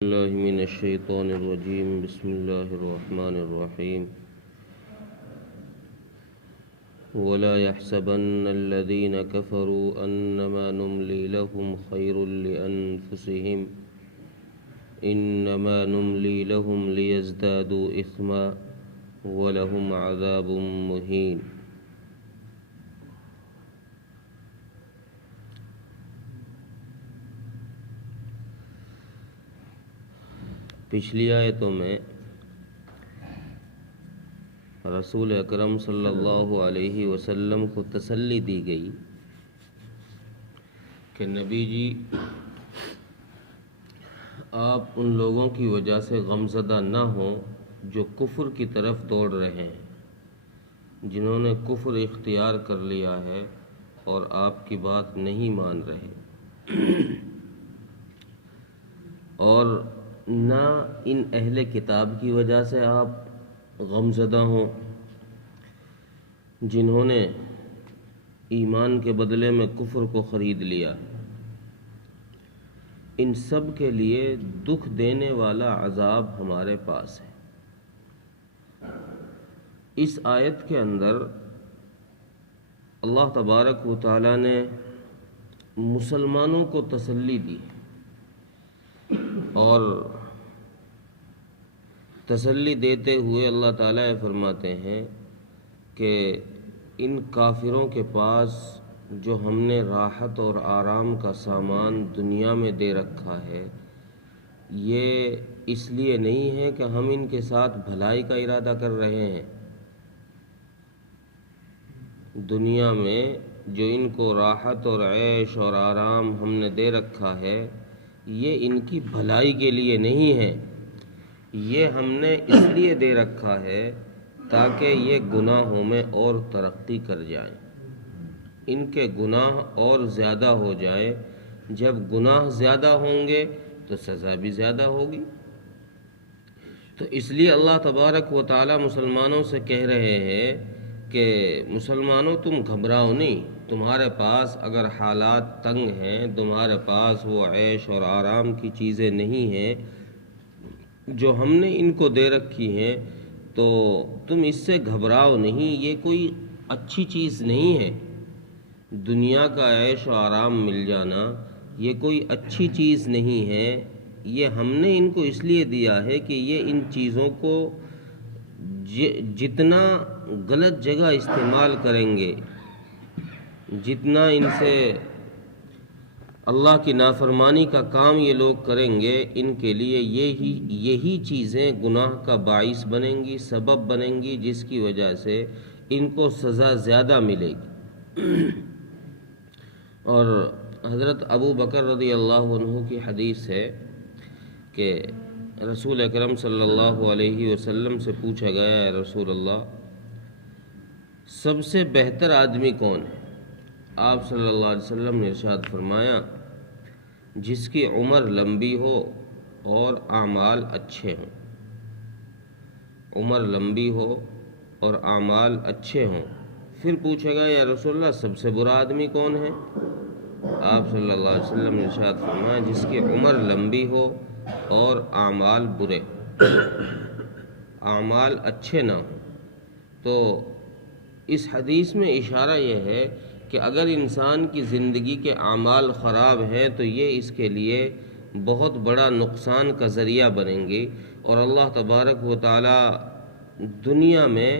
الله من الشيطان الرجيم. بسم الله الرحمن الرحيم. ولا يحسبن الذين كفروا أنما نملي لهم خير لأنفسهم إنما نملي لهم ليزدادوا إثما ولهم عذاب مهين. پچھلی آیتوں میں رسول اکرم صلی اللہ علیہ وسلم کو تسلی دی گئی کہ نبی جی آپ ان لوگوں کی وجہ سے غمزدہ نہ ہوں جو کفر کی طرف دوڑ رہے ہیں، جنہوں نے کفر اختیار کر لیا ہے اور آپ کی بات نہیں مان رہے، اور نہ ان اہل کتاب کی وجہ سے آپ غمزدہ ہوں جنہوں نے ایمان کے بدلے میں کفر کو خرید لیا۔ ان سب کے لیے دکھ دینے والا عذاب ہمارے پاس ہے۔ اس آیت کے اندر اللہ تبارک و تعالی نے مسلمانوں کو تسلی دی اور تسلی دیتے ہوئے اللہ تعالیٰ فرماتے ہیں کہ ان کافروں کے پاس جو ہم نے راحت اور آرام کا سامان دنیا میں دے رکھا ہے، یہ اس لیے نہیں ہے کہ ہم ان کے ساتھ بھلائی کا ارادہ کر رہے ہیں۔ دنیا میں جو ان کو راحت اور عیش اور آرام ہم نے دے رکھا ہے، یہ ان کی بھلائی کے لیے نہیں ہے، یہ ہم نے اس لیے دے رکھا ہے تاکہ یہ گناہوں میں اور ترقی کر جائیں، ان کے گناہ اور زیادہ ہو جائیں۔ جب گناہ زیادہ ہوں گے تو سزا بھی زیادہ ہوگی۔ تو اس لیے اللہ تبارک و تعالی مسلمانوں سے کہہ رہے ہیں کہ مسلمانوں تم گھبراؤ نہیں، تمہارے پاس اگر حالات تنگ ہیں، تمہارے پاس وہ عیش اور آرام کی چیزیں نہیں ہیں جو ہم نے ان کو دے رکھی ہیں، تو تم اس سے گھبراؤ نہیں، یہ کوئی اچھی چیز نہیں ہے۔ دنیا کا عیش و آرام مل جانا یہ کوئی اچھی چیز نہیں ہے، یہ ہم نے ان کو اس لیے دیا ہے کہ یہ ان چیزوں کو جتنا غلط جگہ استعمال کریں گے، جتنا ان سے اللہ کی نافرمانی کا کام یہ لوگ کریں گے، ان کے لیے یہی چیزیں گناہ کا باعث بنیں گی، سبب بنیں گی، جس کی وجہ سے ان کو سزا زیادہ ملے گی۔ اور حضرت ابو بکر رضی اللہ عنہ کی حدیث ہے کہ رسول اکرم صلی اللہ علیہ وسلم سے پوچھا گیا، اے رسول اللہ، سب سے بہتر آدمی کون ہے؟ آپ صلی اللہ علیہ وسلم نے ارشاد فرمایا، جس کی عمر لمبی ہو اور اعمال اچھے ہوں۔ عمر لمبی ہو اور اعمال اچھے ہوں۔ پھر پوچھے گا، یا رسول اللہ سب سے برا آدمی کون ہے؟ آپ صلی اللہ علیہ وسلم نے ارشاد فرمایا، جس کی عمر لمبی ہو اور اعمال برے ہوں، اعمال اچھے نہ ہوں۔ تو اس حدیث میں اشارہ یہ ہے کہ اگر انسان کی زندگی کے اعمال خراب ہیں تو یہ اس کے لیے بہت بڑا نقصان کا ذریعہ بنیں گے، اور اللہ تبارک و تعالی دنیا میں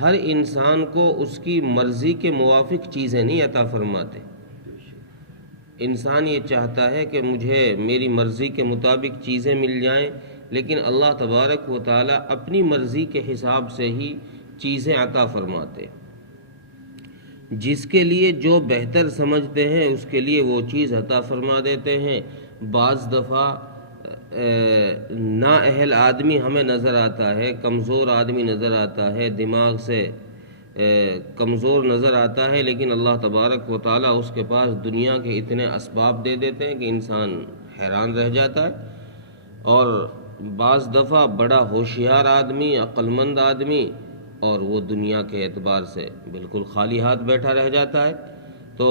ہر انسان کو اس کی مرضی کے موافق چیزیں نہیں عطا فرماتے۔ انسان یہ چاہتا ہے کہ مجھے میری مرضی کے مطابق چیزیں مل جائیں، لیکن اللہ تبارک و تعالی اپنی مرضی کے حساب سے ہی چیزیں عطا فرماتے۔ جس کے لیے جو بہتر سمجھتے ہیں اس کے لیے وہ چیز عطا فرما دیتے ہیں۔ بعض دفعہ نااہل آدمی ہمیں نظر آتا ہے، کمزور آدمی نظر آتا ہے، دماغ سے کمزور نظر آتا ہے، لیکن اللہ تبارک و تعالیٰ اس کے پاس دنیا کے اتنے اسباب دے دیتے ہیں کہ انسان حیران رہ جاتا ہے۔ اور بعض دفعہ بڑا ہوشیار آدمی، عقل مند آدمی، اور وہ دنیا کے اعتبار سے بالکل خالی ہاتھ بیٹھا رہ جاتا ہے۔ تو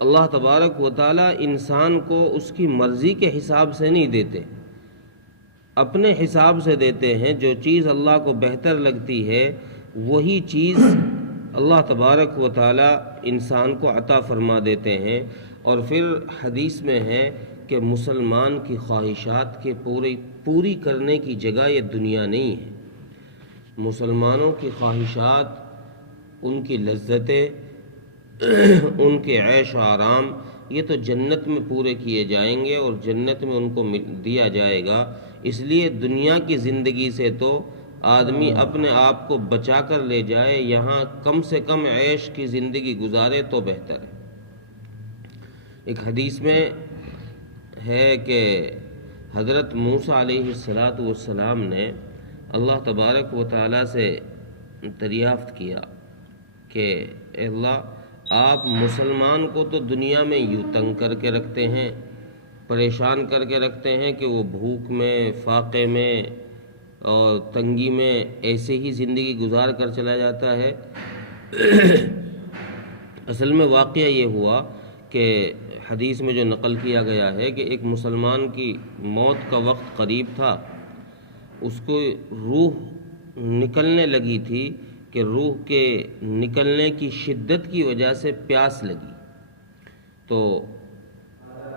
اللہ تبارک و تعالیٰ انسان کو اس کی مرضی کے حساب سے نہیں دیتے، اپنے حساب سے دیتے ہیں۔ جو چیز اللہ کو بہتر لگتی ہے وہی چیز اللہ تبارک و تعالیٰ انسان کو عطا فرما دیتے ہیں۔ اور پھر حدیث میں ہے کہ مسلمان کی خواہشات کے پوری کرنے کی جگہ یہ دنیا نہیں ہے۔ مسلمانوں کی خواہشات، ان کی لذتیں، ان کے عیش و آرام، یہ تو جنت میں پورے کیے جائیں گے اور جنت میں ان کو دیا جائے گا۔ اس لیے دنیا کی زندگی سے تو آدمی اپنے آپ کو بچا کر لے جائے، یہاں کم سے کم عیش کی زندگی گزارے تو بہتر ہے۔ ایک حدیث میں ہے کہ حضرت موسیٰ علیہ السلام نے اللہ تبارک و تعالیٰ سے دریافت کیا کہ اے اللہ، آپ مسلمان کو تو دنیا میں یوں تنگ کر کے رکھتے ہیں، پریشان کر کے رکھتے ہیں کہ وہ بھوک میں، فاقے میں اور تنگی میں ایسے ہی زندگی گزار کر چلا جاتا ہے۔ اصل میں واقعہ یہ ہوا کہ حدیث میں جو نقل کیا گیا ہے کہ ایک مسلمان کی موت کا وقت قریب تھا، اس کو روح نکلنے لگی تھی کہ روح کے نکلنے کی شدت کی وجہ سے پیاس لگی، تو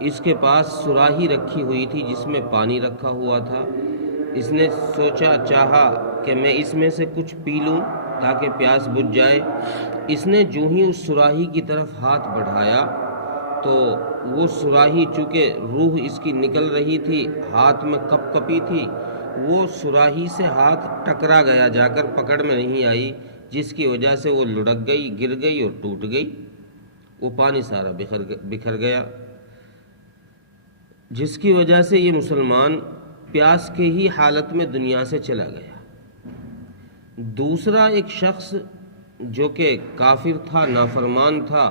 اس کے پاس صراحی رکھی ہوئی تھی جس میں پانی رکھا ہوا تھا۔ اس نے چاہا کہ میں اس میں سے کچھ پی لوں تاکہ پیاس بجھ جائے۔ اس نے جو ہی اس صراحی کی طرف ہاتھ بڑھایا تو وہ صراحی، چونکہ روح اس کی نکل رہی تھی، ہاتھ میں کپ کپی تھی، وہ صراحی سے ہاتھ ٹکرا گیا، جا کر پکڑ میں نہیں آئی، جس کی وجہ سے وہ لڑک گئی، گر گئی اور ٹوٹ گئی، وہ پانی سارا بکھر گیا، جس کی وجہ سے یہ مسلمان پیاس کے ہی حالت میں دنیا سے چلا گیا۔ دوسرا ایک شخص جو کہ کافر تھا، نافرمان تھا،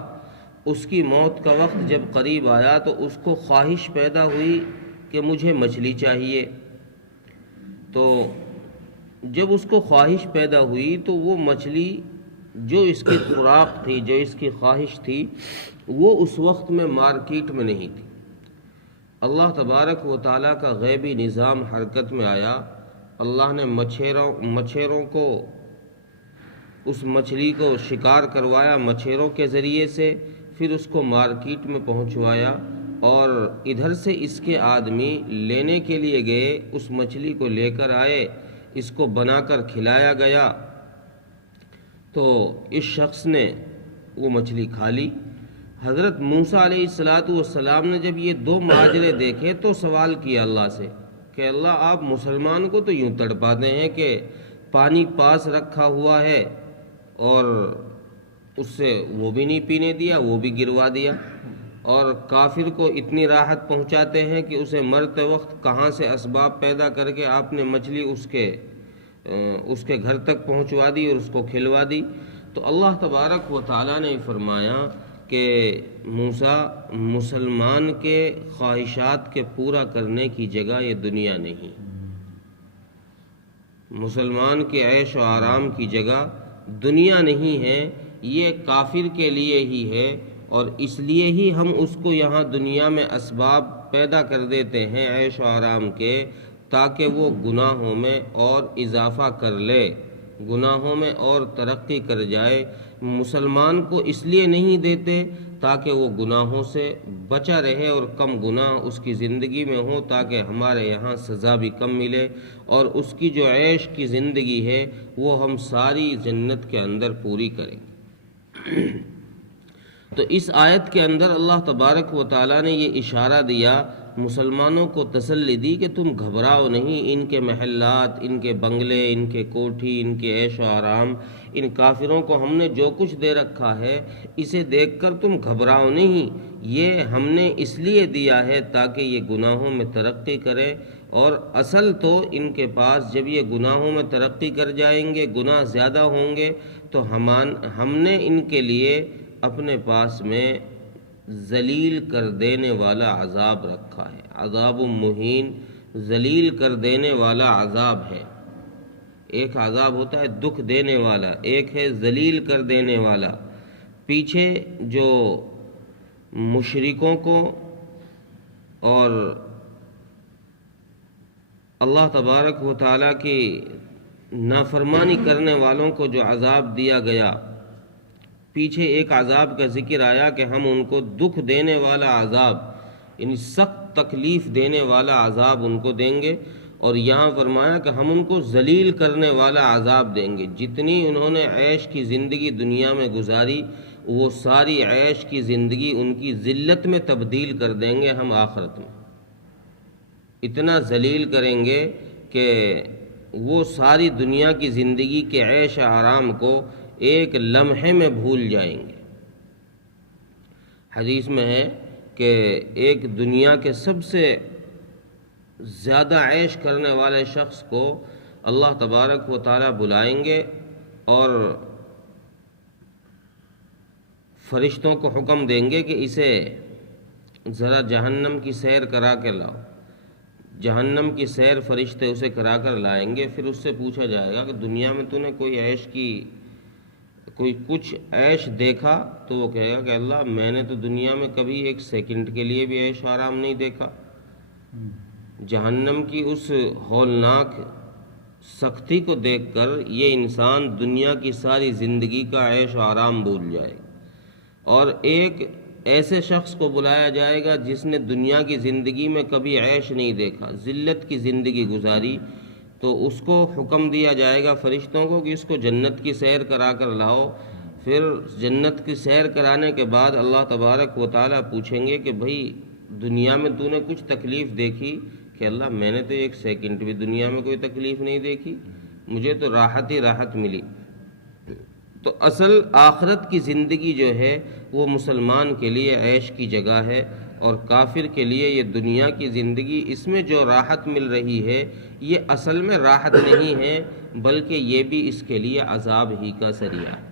اس کی موت کا وقت جب قریب آیا تو اس کو خواہش پیدا ہوئی کہ مجھے مچھلی چاہیے۔ تو جب اس کو خواہش پیدا ہوئی تو وہ مچھلی جو اس کی خوراک تھی، جو اس کی خواہش تھی، وہ اس وقت میں مارکیٹ میں نہیں تھی۔ اللہ تبارک و تعالیٰ کا غیبی نظام حرکت میں آیا۔ اللہ نے مچھیروں کو اس مچھلی کو شکار کروایا مچھیروں کے ذریعے سے، پھر اس کو مارکیٹ میں پہنچوایا، اور ادھر سے اس کے آدمی لینے کے لیے گئے، اس مچھلی کو لے کر آئے، اس کو بنا کر کھلایا گیا، تو اس شخص نے وہ مچھلی کھا لی۔ حضرت موسیٰ علیہ السلام نے جب یہ دو ماجرے دیکھے تو سوال کیا اللہ سے کہ اللہ، آپ مسلمان کو تو یوں تڑپاتے ہیں کہ پانی پاس رکھا ہوا ہے اور اس سے وہ بھی نہیں پینے دیا، وہ بھی گروا دیا، اور کافر کو اتنی راحت پہنچاتے ہیں کہ اسے مرتے وقت کہاں سے اسباب پیدا کر کے آپ نے مچھلی اس کے گھر تک پہنچوا دی اور اس کو کھلوا دی۔ تو اللہ تبارک و تعالیٰ نے فرمایا کہ موسیٰ، مسلمان کے خواہشات کے پورا کرنے کی جگہ یہ دنیا نہیں، مسلمان کے عیش و آرام کی جگہ دنیا نہیں ہے، یہ کافر کے لیے ہی ہے، اور اس لیے ہی ہم اس کو یہاں دنیا میں اسباب پیدا کر دیتے ہیں عیش و آرام کے، تاکہ وہ گناہوں میں اور اضافہ کر لے، گناہوں میں اور ترقی کر جائے۔ مسلمان کو اس لیے نہیں دیتے تاکہ وہ گناہوں سے بچا رہے اور کم گناہ اس کی زندگی میں ہوں، تاکہ ہمارے یہاں سزا بھی کم ملے، اور اس کی جو عیش کی زندگی ہے وہ ہم ساری جنت کے اندر پوری کریں گے۔ تو اس آیت کے اندر اللہ تبارک و تعالیٰ نے یہ اشارہ دیا، مسلمانوں کو تسلی دی کہ تم گھبراؤ نہیں، ان کے محلات، ان کے بنگلے، ان کے کوٹھی، ان کے عیش و آرام، ان کافروں کو ہم نے جو کچھ دے رکھا ہے، اسے دیکھ کر تم گھبراؤ نہیں، یہ ہم نے اس لیے دیا ہے تاکہ یہ گناہوں میں ترقی کریں، اور اصل تو ان کے پاس جب یہ گناہوں میں ترقی کر جائیں گے، گناہ زیادہ ہوں گے، تو ہم نے ان کے لیے اپنے پاس میں ذلیل کر دینے والا عذاب رکھا ہے۔ عذاب مہین، ذلیل کر دینے والا عذاب ہے۔ ایک عذاب ہوتا ہے دکھ دینے والا، ایک ہے ذلیل کر دینے والا۔ پیچھے جو مشرکوں کو اور اللہ تبارک و تعالیٰ کی نافرمانی کرنے والوں کو جو عذاب دیا گیا، پیچھے ایک عذاب کا ذکر آیا کہ ہم ان کو دکھ دینے والا عذاب، یعنی سخت تکلیف دینے والا عذاب ان کو دیں گے، اور یہاں فرمایا کہ ہم ان کو ذلیل کرنے والا عذاب دیں گے۔ جتنی انہوں نے عیش کی زندگی دنیا میں گزاری، وہ ساری عیش کی زندگی ان کی ذلت میں تبدیل کر دیں گے ہم آخرت میں۔ اتنا ذلیل کریں گے کہ وہ ساری دنیا کی زندگی کے عیش آرام کو ایک لمحے میں بھول جائیں گے۔ حدیث میں ہے کہ ایک دنیا کے سب سے زیادہ عیش کرنے والے شخص کو اللہ تبارک و تعالیٰ بلائیں گے اور فرشتوں کو حکم دیں گے کہ اسے ذرا جہنم کی سیر کرا کے لاؤ۔ جہنم کی سیر فرشتے اسے کرا کر لائیں گے، پھر اس سے پوچھا جائے گا کہ دنیا میں تو نے کوئی کچھ عیش دیکھا؟ تو وہ کہے گا کہ اللہ میں نے تو دنیا میں کبھی ایک سیکنڈ کے لیے بھی عیش آرام نہیں دیکھا۔ جہنم کی اس ہولناک سختی کو دیکھ کر یہ انسان دنیا کی ساری زندگی کا عیش و آرام بھول جائے گا، اور ایک ایسے شخص کو بلایا جائے گا جس نے دنیا کی زندگی میں کبھی عیش نہیں دیکھا، ذلت کی زندگی گزاری، تو اس کو حکم دیا جائے گا فرشتوں کو کہ اس کو جنت کی سیر کرا کر لاؤ۔ پھر جنت کی سیر کرانے کے بعد اللہ تبارک و تعالیٰ پوچھیں گے کہ بھئی دنیا میں تو نے کچھ تکلیف دیکھی؟ کہ اللہ میں نے تو ایک سیکنڈ بھی دنیا میں کوئی تکلیف نہیں دیکھی، مجھے تو راحت ہی راحت ملی۔ تو اصل آخرت کی زندگی جو ہے وہ مسلمان کے لیے عیش کی جگہ ہے، اور کافر کے لیے یہ دنیا کی زندگی، اس میں جو راحت مل رہی ہے یہ اصل میں راحت نہیں ہے، بلکہ یہ بھی اس کے لیے عذاب ہی کا ذریعہ ہے۔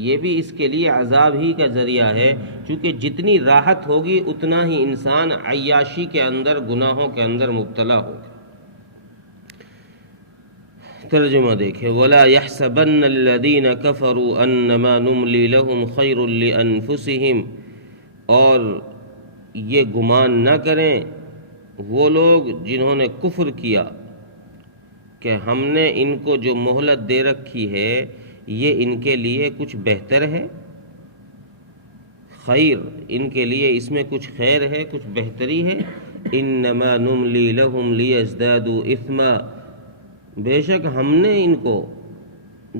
یہ بھی اس کے لیے عذاب ہی کا ذریعہ ہے، چونکہ جتنی راحت ہوگی اتنا ہی انسان عیاشی کے اندر، گناہوں کے اندر مبتلا ہوگا۔ ترجمہ دیکھیں، وَلَا يَحْسَبَنَّ الَّذِينَ كَفَرُوا أَنَّمَا نُمْلِي لَهُمْ خَيْرٌ لِأَنفُسِهِمْ، اور یہ گمان نہ کریں وہ لوگ جنہوں نے کفر کیا کہ ہم نے ان کو جو مہلت دے رکھی ہے یہ ان کے لیے کچھ بہتر ہے، خیر ان کے لیے اس میں کچھ خیر ہے، کچھ بہتری ہے۔ انما نملی لہم لیزدادوا اثما، بے شک ہم نے ان کو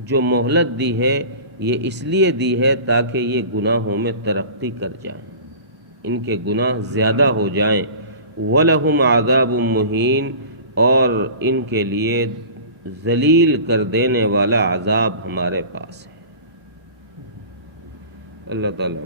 جو مہلت دی ہے یہ اس لیے دی ہے تاکہ یہ گناہوں میں ترقی کر جائیں، ان کے گناہ زیادہ ہو جائیں۔ وَلَهُمْ عَذَابٌ مُّهِينٌ، اور ان کے لیے ذلیل کر دینے والا عذاب ہمارے پاس ہے۔ اللہ تعالیٰ